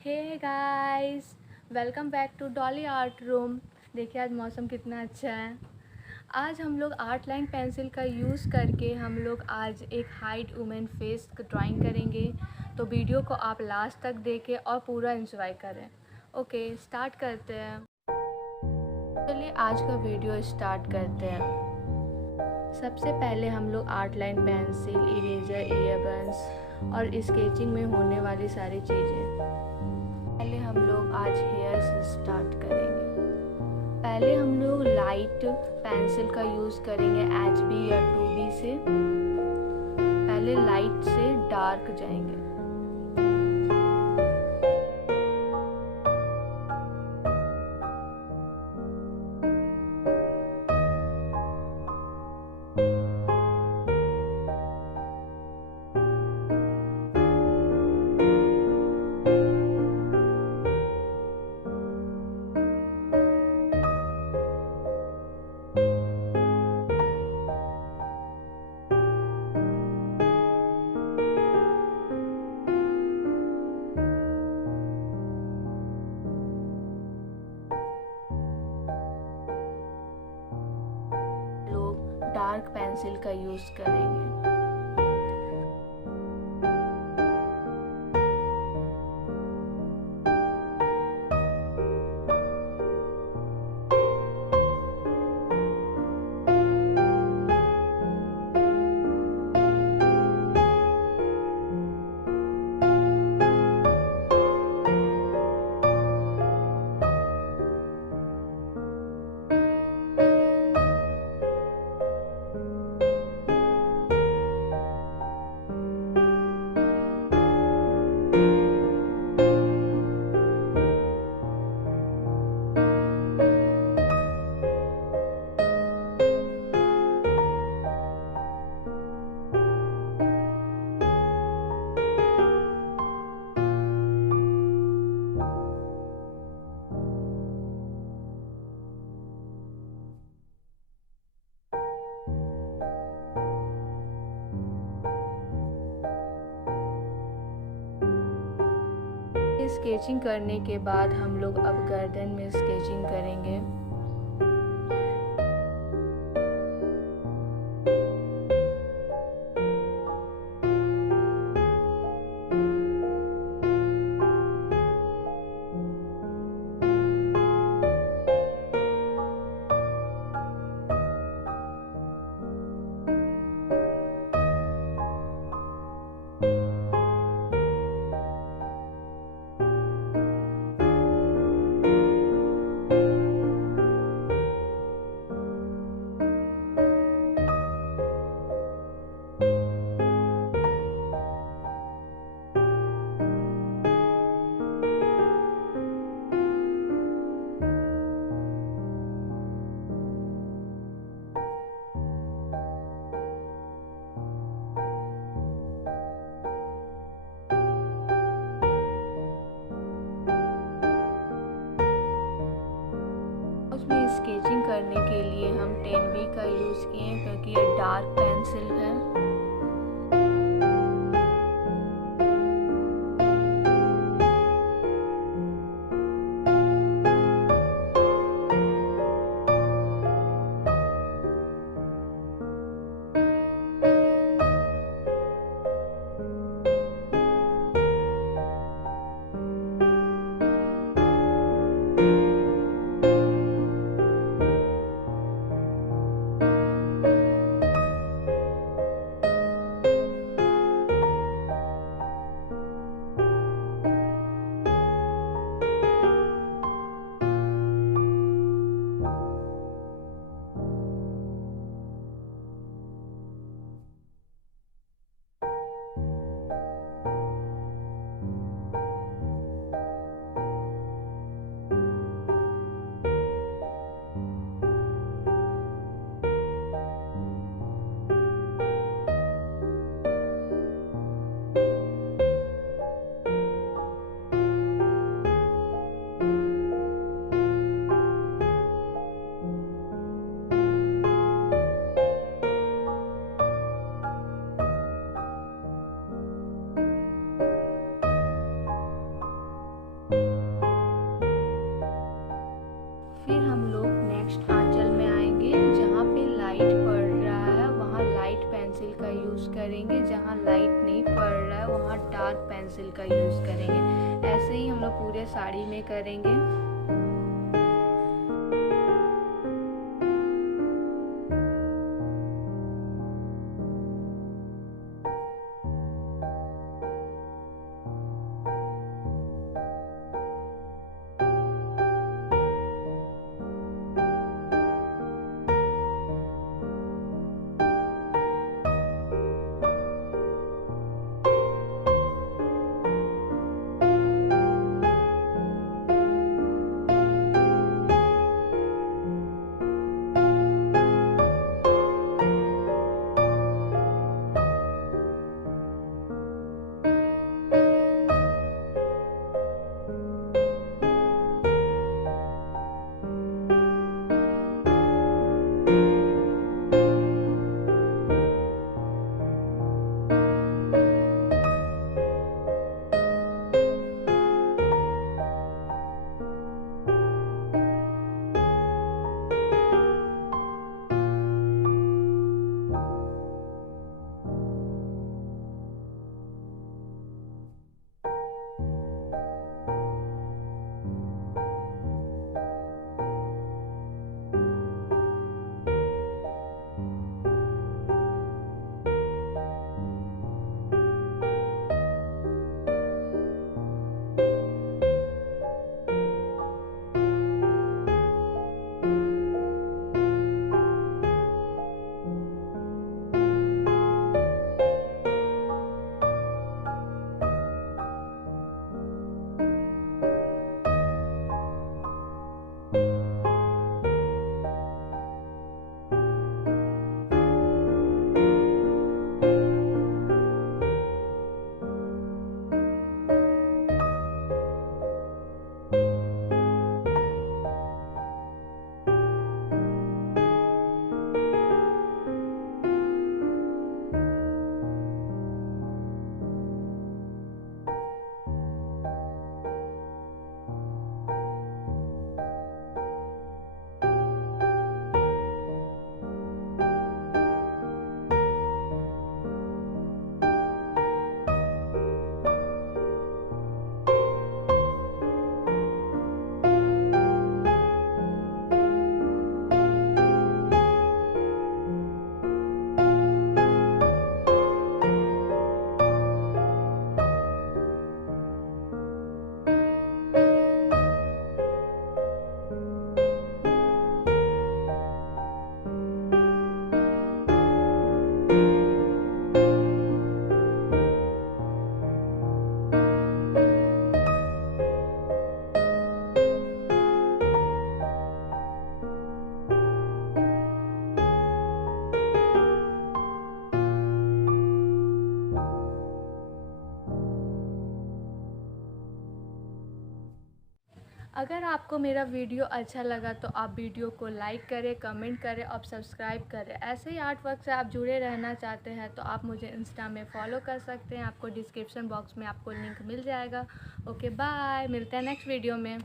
Hey guys, welcome back to Dolly art room. देखिए आज मौसम कितना अच्छा है। आज हम लोग आर्ट लाइन पेंसिल का यूज़ करके हम लोग आज एक हाइट वुमेन फेस ड्राइंग करेंगे। तो वीडियो को आप लास्ट तक देखें और पूरा एंजॉय करें। ओके, स्टार्ट करते हैं। चलिए आज का वीडियो स्टार्ट करते हैं। सबसे पहले हम लोग art line pencil, eraser, earbuds और स्केचिंग में होने वाली सारी चीज़ें। पहले हम लोग आज हेयर से स्टार्ट करेंगे। पहले हम लोग लाइट पेंसिल का यूज़ करेंगे HB या 2B से। पहले लाइट से डार्क जाएंगे। डार्क पेंसिल का यूज़ करेंगे। स्केचिंग करने के बाद हम लोग अब गर्दन में स्केचिंग करेंगे। उसमें स्केचिंग करने के लिए हम 10B का यूज़ किए क्योंकि ये डार्क पेंसिल है। यूज़ करेंगे। ऐसे ही हम लोग पूरे साड़ी में करेंगे। अगर आपको मेरा वीडियो अच्छा लगा तो आप वीडियो को लाइक करें, कमेंट करें और सब्सक्राइब करें। ऐसे ही आर्ट वर्क से आप जुड़े रहना चाहते हैं तो आप मुझे इंस्टा में फॉलो कर सकते हैं। आपको डिस्क्रिप्शन बॉक्स में आपको लिंक मिल जाएगा। ओके बाय, मिलते हैं नेक्स्ट वीडियो में।